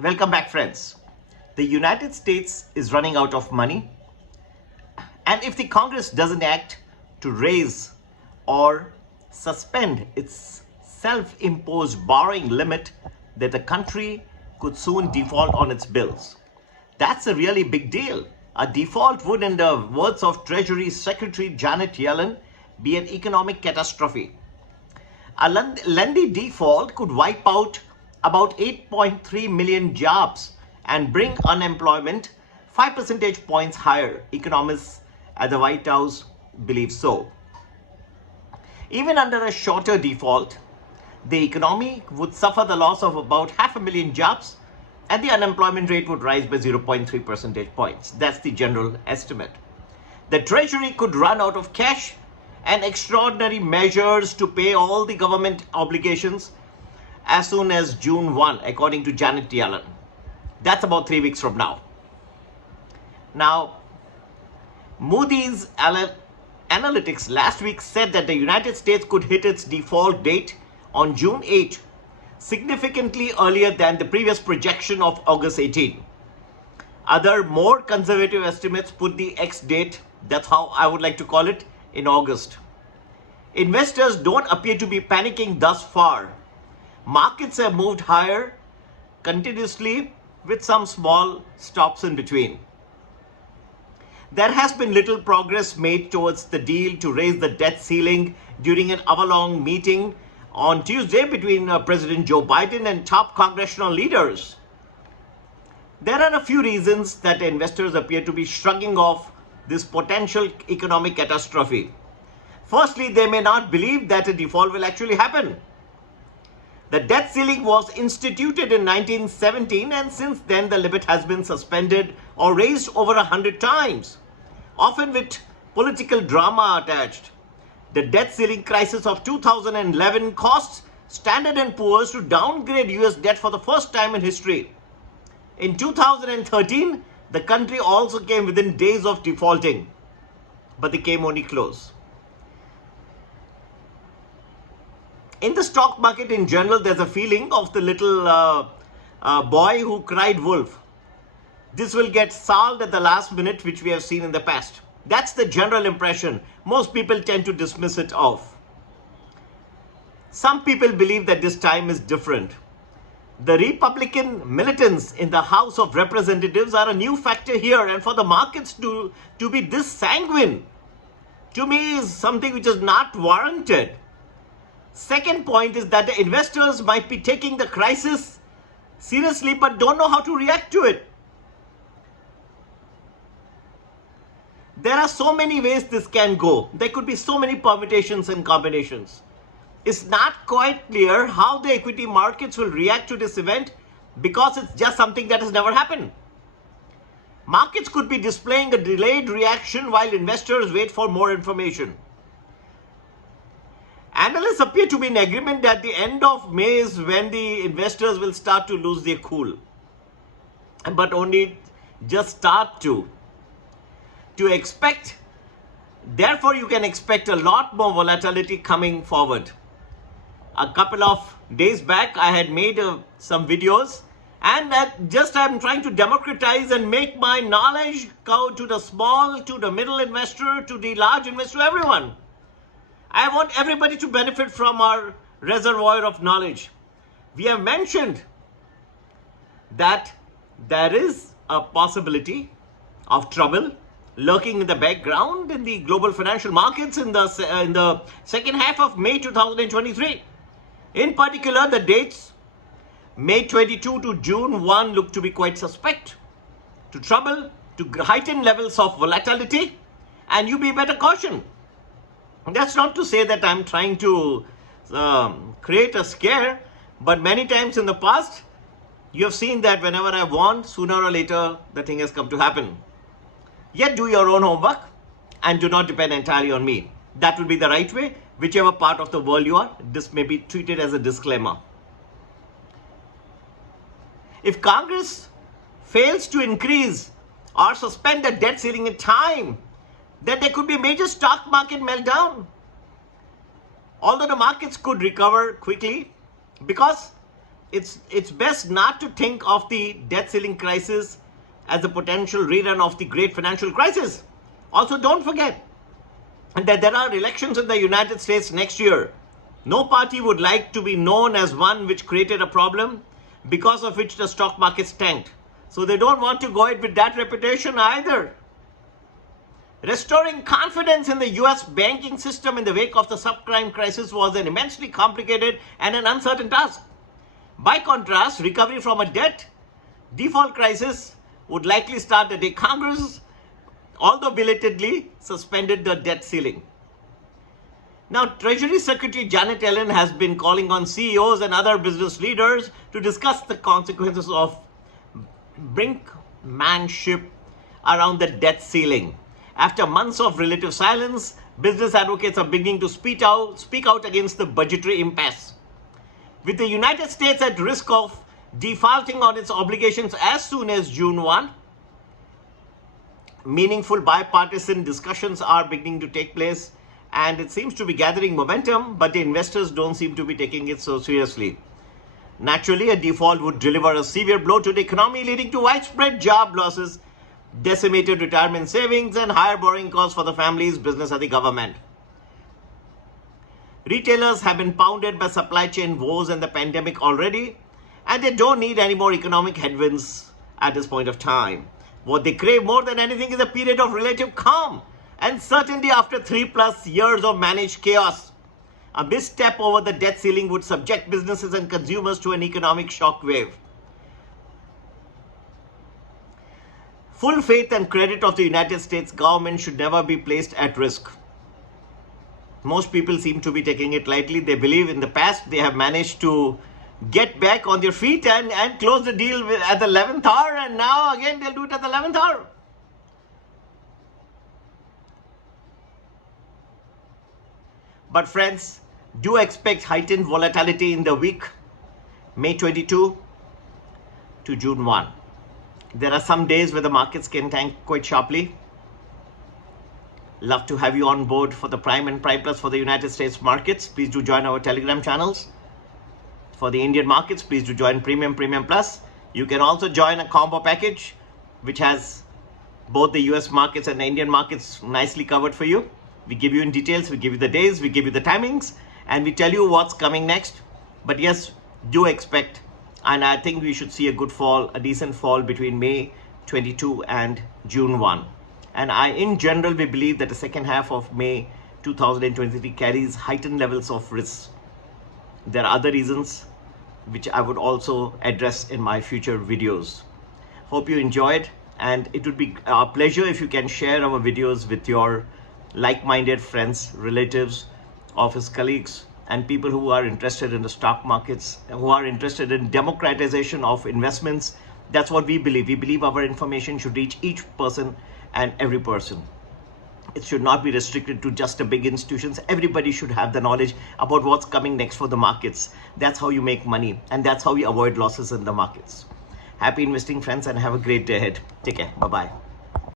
Welcome back, friends. The United States is running out of money, and if the Congress doesn't act to raise or suspend its self-imposed borrowing limit, that the country could soon default on its bills. That's a really big deal. A default would, in the words of Treasury Secretary Janet Yellen, be an economic catastrophe. A lengthy default could wipe out about 8.3 million jobs and bring unemployment 5 percentage points higher. Economists at the White House believe so. Even under a shorter default, the economy would suffer the loss of about 500,000 jobs and the unemployment rate would rise by 0.3 percentage points. That's the general estimate. The Treasury could run out of cash and extraordinary measures to pay all the government obligations as soon as June 1, according to Janet Yellen. That's about 3 weeks from now. Now, Moody's Analytics last week said that the United States could hit its default date on June 8, significantly earlier than the previous projection of August 18. Other more conservative estimates put the X date, that's how I would like to call it, in August. Investors don't appear to be panicking thus far. Markets have moved higher continuously with some small stops in between. There has been little progress made towards the deal to raise the debt ceiling during an hour-long meeting on Tuesday between President Joe Biden and top congressional leaders. There are a few reasons that investors appear to be shrugging off this potential economic catastrophe. Firstly, they may not believe that a default will actually happen. The debt ceiling was instituted in 1917, and since then the limit has been suspended or raised over 100 times, often with political drama attached. The debt ceiling crisis of 2011 caused Standard & Poor's to downgrade US debt for the first time in history. In 2013, the country also came within days of defaulting, but they came only close. In the stock market in general, there's a feeling of the little boy who cried wolf. This will get solved at the last minute, which we have seen in the past. That's the general impression. Most people tend to dismiss it off. Some people believe that this time is different. The Republican militants in the House of Representatives are a new factor here, and for the markets to be this sanguine, to me, is something which is not warranted. Second point is that the investors might be taking the crisis seriously but don't know how to react to it. There are so many ways this can go. There could be so many permutations and combinations. It's not quite clear how the equity markets will react to this event because it's just something that has never happened. Markets could be displaying a delayed reaction while investors wait for more information. Analysts appear to be in agreement that the end of May is when the investors will start to lose their cool, but only just start to expect. Therefore, you can expect a lot more volatility coming forward. A couple of days back, I had made some videos, and that I'm trying to democratize and make my knowledge go to the small, to the middle investor, to the large investor, everyone. I want everybody to benefit from our reservoir of knowledge. We have mentioned that there is a possibility of trouble lurking in the background in the global financial markets in the second half of May 2023. In particular, the dates May 22 to June 1 look to be quite suspect to trouble, to heightened levels of volatility, and you be better caution. That's not to say that I'm trying to create a scare, but many times in the past, you have seen that whenever I warned, sooner or later, the thing has come to happen. Yet do your own homework and do not depend entirely on me. That will be the right way, whichever part of the world you are. This may be treated as a disclaimer. If Congress fails to increase or suspend the debt ceiling in time, then there could be a major stock market meltdown. Although the markets could recover quickly because it's best not to think of the debt ceiling crisis as a potential rerun of the great financial crisis. Also, don't forget that there are elections in the United States next year. No party would like to be known as one which created a problem because of which the stock markets tanked. So they don't want to go it with that reputation either. Restoring confidence in the US banking system in the wake of the subprime crisis was an immensely complicated and an uncertain task. By contrast, recovery from a debt default crisis would likely start the day Congress, although belatedly, suspended the debt ceiling. Now, Treasury Secretary Janet Yellen has been calling on CEOs and other business leaders to discuss the consequences of brinkmanship around the debt ceiling. After months of relative silence, business advocates are beginning to speak out against the budgetary impasse. With the United States at risk of defaulting on its obligations as soon as June 1, meaningful bipartisan discussions are beginning to take place, and it seems to be gathering momentum, but the investors don't seem to be taking it so seriously. Naturally, a default would deliver a severe blow to the economy, leading to widespread job losses, decimated retirement savings, and higher borrowing costs for the families, business, and the government. Retailers have been pounded by supply chain woes and the pandemic already, and they don't need any more economic headwinds at this point of time. What they crave more than anything is a period of relative calm and certainty after 3+ years of managed chaos. A misstep over the debt ceiling would subject businesses and consumers to an economic shockwave. Full faith and credit of the United States government should never be placed at risk. Most people seem to be taking it lightly. They believe in the past they have managed to get back on their feet and close the deal at the 11th hour, and now again they'll do it at the 11th hour. But friends, do expect heightened volatility in the week May 22 to June 1. There are some days where the markets can tank quite sharply. Love to have you on board for the Prime and Prime Plus for the United States markets. Please do join our Telegram channels. For the Indian markets, please do join Premium, Premium Plus. You can also join a combo package which has both the US markets and the Indian markets nicely covered for you. We give you in details, we give you the days, we give you the timings, and we tell you what's coming next. But yes, do expect, and I think we should see a good fall, a decent fall between May 22 and June 1. And in general, we believe that the second half of May 2023 carries heightened levels of risk. There are other reasons which I would also address in my future videos. Hope you enjoyed, and it would be a pleasure if you can share our videos with your like-minded friends, relatives, office colleagues, and people who are interested in the stock markets, who are interested in democratization of investments. That's what we believe. We believe our information should reach each person and every person. It should not be restricted to just the big institutions. Everybody should have the knowledge about what's coming next for the markets. That's how you make money, and that's how you avoid losses in the markets. Happy investing, friends, and have a great day ahead. Take care. Bye-bye.